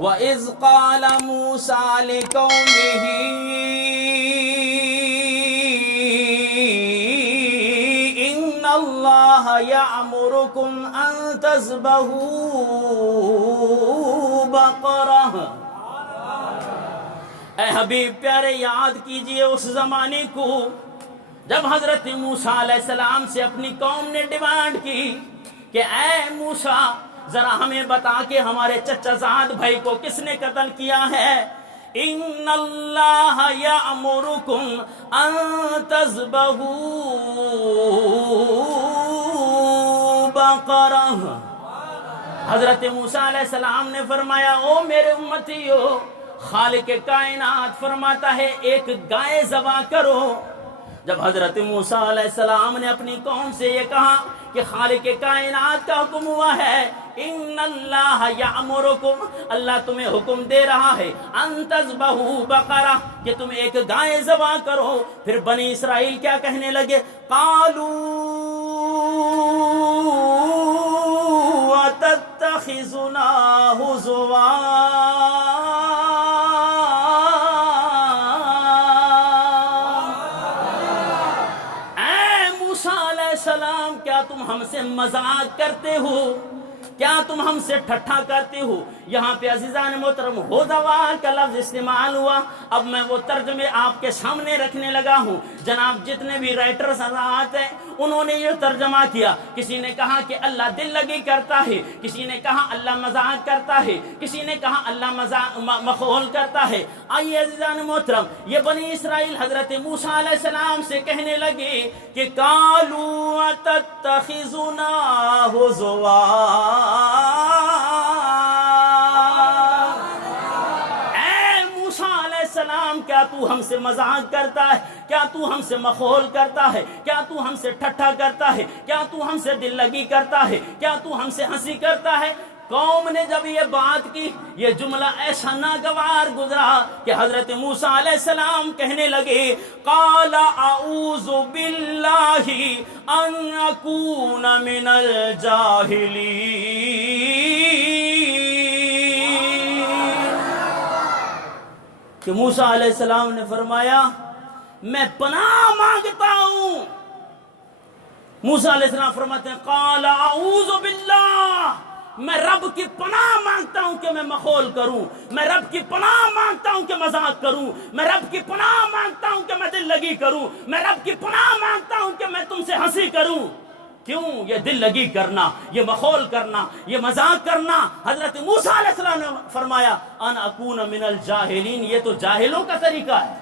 وَإِذْ قَالَ مُوسَىٰ لِقَوْمِهِ إِنَّ اللَّهَ يَأْمُرُكُمْ أَن تَذْبَحُوا بَقَرَةً۔ اے حبیب پیارے، یاد کیجئے اس زمانے کو جب حضرت موسیٰ علیہ السلام سے اپنی قوم نے ڈیمانڈ کی کہ اے موسیٰ ذرا ہمیں بتا کہ ہمارے چچا زاد بھائی کو کس نے قتل کیا ہے۔ ان اللہ یأمرکم ان تذبحوا بقرہ۔ حضرت موسیٰ علیہ السلام نے فرمایا او میرے امتیو، خالق کائنات فرماتا ہے ایک گائے ذبح کرو۔ جب حضرت موسیٰ علیہ السلام نے اپنی قوم سے یہ کہا کہ خالق کائنات کا حکم ہوا ہے، ان اللہ یأمرکم، اللہ تمہیں حکم دے رہا ہے، ان تذبحوا بقرہ، کہ تم ایک گائے ذبح کرو۔ پھر بنی اسرائیل کیا کہنے لگے؟ قالوا اتتخذنا ہزوا۔ سلام، کیا تم ہم سے مذاق کرتے ہو؟ کیا تم ہم سے ٹھٹھا کرتے ہو؟ یہاں پہ عزیزان محترم ہزوا کا لفظ استعمال ہوا۔ اب میں وہ ترجمے آپ کے سامنے رکھنے لگا ہوں۔ جناب جتنے بھی رائٹرز حضرات ہیں انہوں نے یہ ترجمہ کیا۔ کسی نے کہا کہ اللہ دل لگی کرتا ہے، کسی نے کہا اللہ مذاق کرتا ہے، کسی نے کہا اللہ مخول کرتا ہے۔ آئیے عزیزان محترم، یہ بنی اسرائیل حضرت موسیٰ علیہ السلام سے کہنے لگے کہ قالوا اتتخذنا ہزوا۔ کیا تو ہم سے مذاق کرتا ہے؟ کیا تو ہم سے مخول کرتا ہے؟ کیا تو ہم سے ٹھٹھا کرتا ہے؟ کیا تو ہم سے دل لگی کرتا ہے؟ کیا تو ہم سے ہنسی کرتا ہے؟ قوم نے جب یہ بات کی، یہ جملہ ایسا ناگوار گزرا کہ حضرت موسیٰ علیہ السلام کہنے لگے قال اعوذ باللہ ان اکون من الجاہلین، کہ موسیٰ علیہ السلام نے فرمایا میں پناہ مانگتا ہوں۔ موسیٰ علیہ السلام فرماتے ہیں قال اعوذ باللہ، میں رب کی پناہ مانگتا ہوں کہ میں مخول کروں، میں رب کی پناہ مانگتا ہوں کہ مذاق کروں، میں رب کی پناہ مانگتا ہوں کہ میں دل لگی کروں، میں رب کی پناہ مانگتا ہوں کہ میں تم سے ہنسی کروں۔ کیوں یہ دل لگی کرنا، یہ مخول کرنا، یہ مذاق کرنا؟ حضرت موسیٰ علیہ السلام نے فرمایا ان اکون من الجاہلین، یہ تو جاہلوں کا طریقہ ہے۔